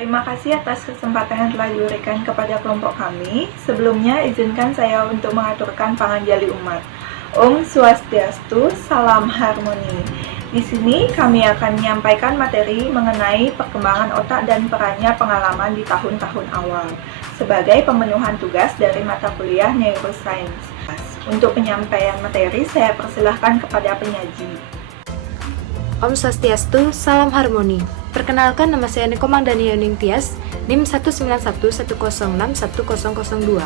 Terima kasih atas kesempatan yang telah diberikan kepada kelompok kami. Sebelumnya, izinkan saya untuk mengaturkan panganjali umat. Om Swastiastu, salam harmoni. Di sini kami akan menyampaikan materi mengenai perkembangan otak dan perannya pengalaman di tahun-tahun awal sebagai pemenuhan tugas dari mata kuliah Neuroscience. Untuk penyampaian materi, saya persilahkan kepada penyaji. Om Swastiastu, salam harmoni. Perkenalkan, nama saya Nikomang Daniel Ningtyas, NIM 19110610002.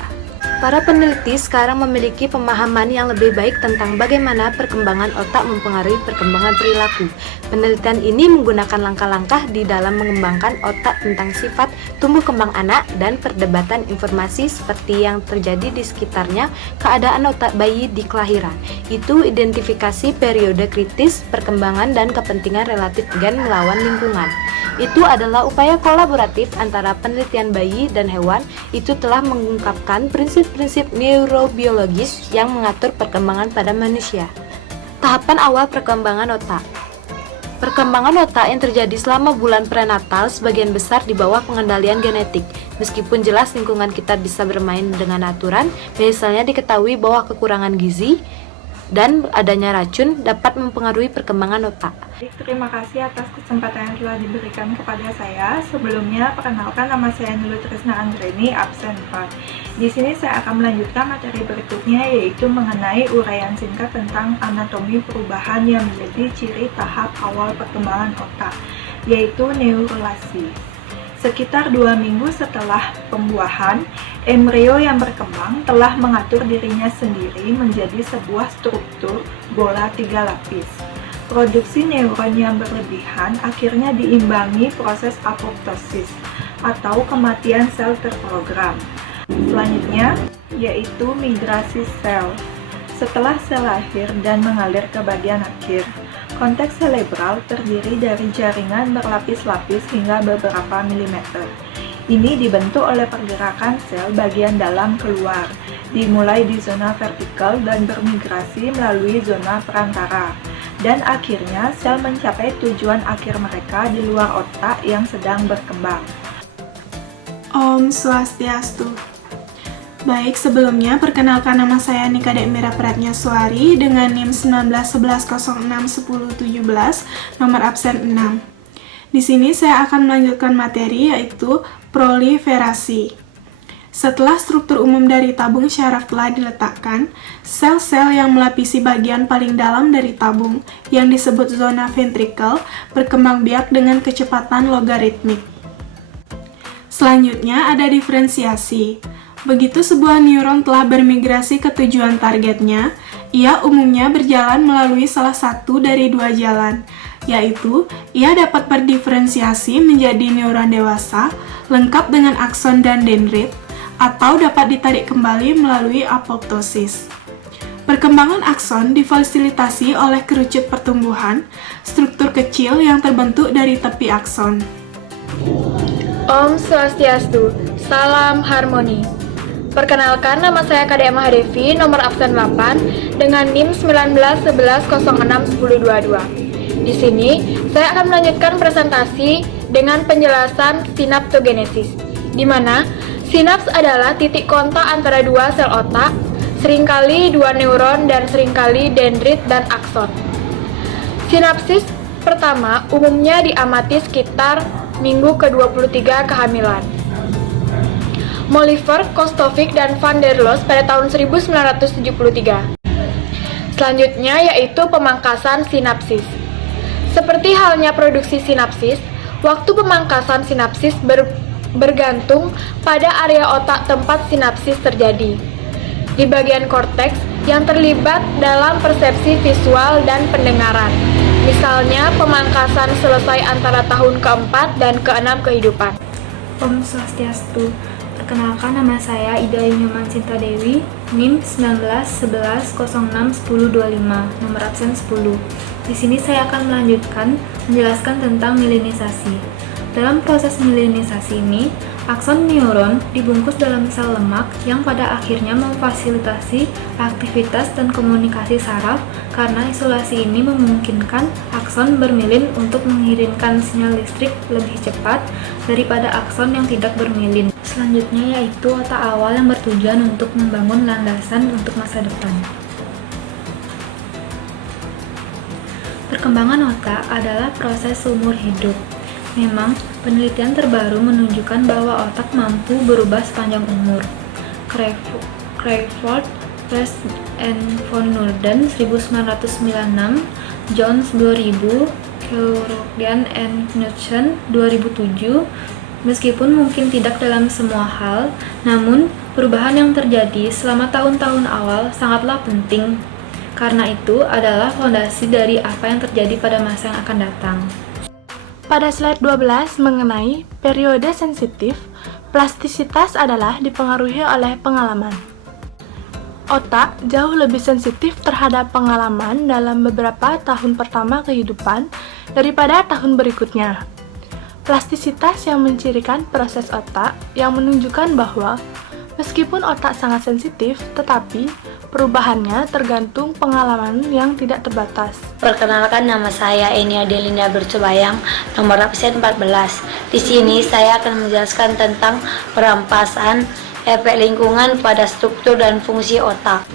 Para peneliti sekarang memiliki pemahaman yang lebih baik tentang bagaimana perkembangan otak mempengaruhi perkembangan perilaku. Penelitian ini menggunakan langkah-langkah di dalam mengembangkan otak tentang sifat tumbuh kembang anak dan perdebatan informasi seperti yang terjadi di sekitarnya, keadaan otak bayi di kelahiran. Itu identifikasi periode kritis, perkembangan dan kepentingan relatif gen melawan lingkungan. Itu adalah upaya kolaboratif antara penelitian bayi dan hewan. Itu telah mengungkapkan prinsip-prinsip neurobiologis yang mengatur perkembangan pada manusia. Tahapan awal perkembangan otak. Perkembangan otak yang terjadi selama bulan prenatal sebagian besar di bawah pengendalian genetik. Meskipun jelas lingkungan kita bisa bermain dengan aturan, misalnya diketahui bahwa kekurangan gizi dan adanya racun dapat mempengaruhi perkembangan otak. Terima kasih atas kesempatan yang telah diberikan kepada saya. Sebelumnya, perkenalkan, nama saya Nulu Trisna Anggreni, absen 4. Di sini saya akan melanjutkan materi berikutnya, yaitu mengenai uraian singkat tentang anatomi perubahan yang menjadi ciri tahap awal perkembangan otak, yaitu neurulasi. Sekitar 2 minggu setelah pembuahan, embrio yang berkembang telah mengatur dirinya sendiri menjadi sebuah struktur bola 3 lapis. Produksi neuron yang berlebihan akhirnya diimbangi proses apoptosis atau kematian sel terprogram. Selanjutnya, yaitu migrasi sel. Setelah sel lahir dan mengalir ke bagian akhir, konteks cerebral terdiri dari jaringan berlapis-lapis hingga beberapa milimeter. Ini dibentuk oleh pergerakan sel bagian dalam keluar, dimulai di zona vertikal dan bermigrasi melalui zona perantara. Dan akhirnya sel mencapai tujuan akhir mereka di luar otak yang sedang berkembang. Om Swastiastu. Baik, sebelumnya perkenalkan, nama saya Nika Dekmira Pratnyaswari dengan NIM 1911061017, nomor absen 6. Di sini saya akan melanjutkan materi yaitu proliferasi. Setelah struktur umum dari tabung syaraf telah diletakkan, sel-sel yang melapisi bagian paling dalam dari tabung, yang disebut zona ventrikel, berkembang biak dengan kecepatan logaritmik. Selanjutnya ada diferensiasi. Begitu sebuah neuron telah bermigrasi ke tujuan targetnya, ia umumnya berjalan melalui salah satu dari 2 jalan, yaitu ia dapat berdiferensiasi menjadi neuron dewasa, lengkap dengan akson dan dendrit, atau dapat ditarik kembali melalui apoptosis. Perkembangan akson difasilitasi oleh kerucut pertumbuhan, struktur kecil yang terbentuk dari tepi akson. Om Swastiastu, salam harmoni. Perkenalkan, nama saya KDM Mahadevi, nomor absen 8, dengan NIM 1911061022. Di sini, saya akan melanjutkan presentasi dengan penjelasan sinaptogenesis, di mana sinaps adalah titik kontak antara 2 sel otak, seringkali 2 neuron dan seringkali dendrit dan akson. Sinapsis pertama umumnya diamati sekitar minggu ke-23 kehamilan. Moliver, Kostovic, dan Van der Loos pada tahun 1973. Selanjutnya yaitu pemangkasan sinapsis. Seperti halnya produksi sinapsis, waktu pemangkasan sinapsis bergantung pada area otak tempat sinapsis terjadi. Di bagian korteks yang terlibat dalam persepsi visual dan pendengaran. Misalnya, pemangkasan selesai antara tahun ke-4 dan ke-6 kehidupan. Om Swastiastu. Perkenalkan, nama saya Ida Inyuman Sinta Dewi, NIM 1911061025, nomor absen 10. Di sini saya akan menjelaskan tentang mielinisasi. Dalam proses mielinisasi ini, Akson neuron dibungkus dalam sel lemak yang pada akhirnya memfasilitasi aktivitas dan komunikasi saraf karena isolasi ini memungkinkan akson bermilin untuk mengirimkan sinyal listrik lebih cepat daripada akson yang tidak bermilin. Selanjutnya yaitu otak awal yang bertujuan untuk membangun landasan untuk masa depan. Perkembangan otak adalah proses seumur hidup. Memang, penelitian terbaru menunjukkan bahwa otak mampu berubah sepanjang umur. Crayford, West and von Norden 1996, Jones 2000, Kerouac and Knudsen 2007. Meskipun mungkin tidak dalam semua hal, namun perubahan yang terjadi selama tahun-tahun awal sangatlah penting. Karena itu adalah fondasi dari apa yang terjadi pada masa yang akan datang. Pada slide 12 mengenai periode sensitif, plastisitas adalah dipengaruhi oleh pengalaman. Otak jauh lebih sensitif terhadap pengalaman dalam beberapa tahun pertama kehidupan daripada tahun berikutnya. Plastisitas yang mencirikan proses otak yang menunjukkan bahwa meskipun otak sangat sensitif, tetapi perubahannya tergantung pengalaman yang tidak terbatas. Perkenalkan, nama saya Eni Adelinda Bercobayang, nomor absen 14. Di sini saya akan menjelaskan tentang perampasan efek lingkungan pada struktur dan fungsi otak.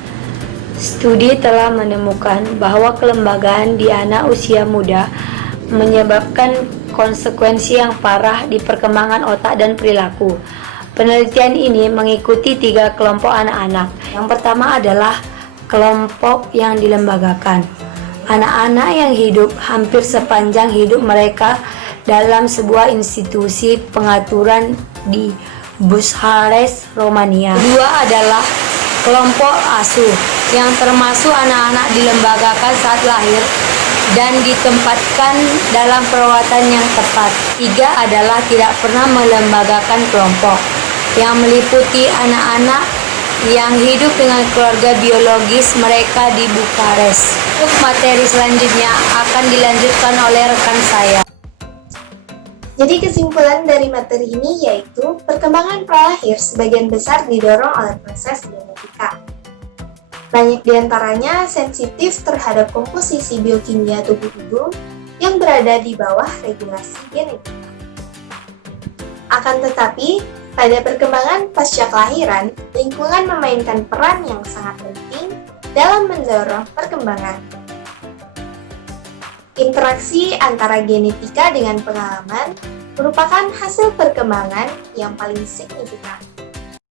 Studi telah menemukan bahwa kelembagaan di anak usia muda menyebabkan konsekuensi yang parah di perkembangan otak dan perilaku. Penelitian ini mengikuti 3 kelompok anak-anak. Yang pertama adalah kelompok yang dilembagakan. Anak-anak yang hidup hampir sepanjang hidup mereka dalam sebuah institusi pengaturan di Bucharest, Romania. Kedua adalah kelompok asuh, yang termasuk anak-anak dilembagakan saat lahir dan ditempatkan dalam perawatan yang tepat. 3 adalah tidak pernah melembagakan kelompok, yang meliputi anak-anak yang hidup dengan keluarga biologis mereka di Bukares. Untuk materi selanjutnya akan dilanjutkan oleh rekan saya. Jadi kesimpulan dari materi ini yaitu perkembangan pralahir sebagian besar didorong oleh proses genetika. Banyak diantaranya sensitif terhadap komposisi biokimia tubuh ibu yang berada di bawah regulasi genetika. Akan tetapi, pada perkembangan pasca kelahiran, lingkungan memainkan peran yang sangat penting dalam mendorong perkembangan. Interaksi antara genetika dengan pengalaman merupakan hasil perkembangan yang paling signifikan.